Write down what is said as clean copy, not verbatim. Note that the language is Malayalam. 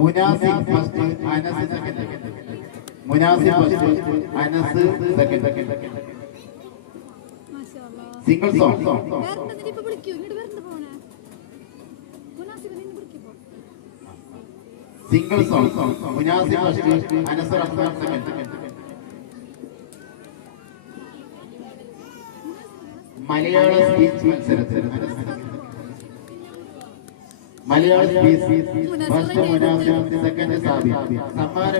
മുനാസിബ് first, Anas second. Munasib first, Anas second. Single song. Single song. Munasib first, Anas Rahman second. Malayala speech മത്സരത്തിൽ Malayala speech first Munasib second Sabiya. സമ്മാനം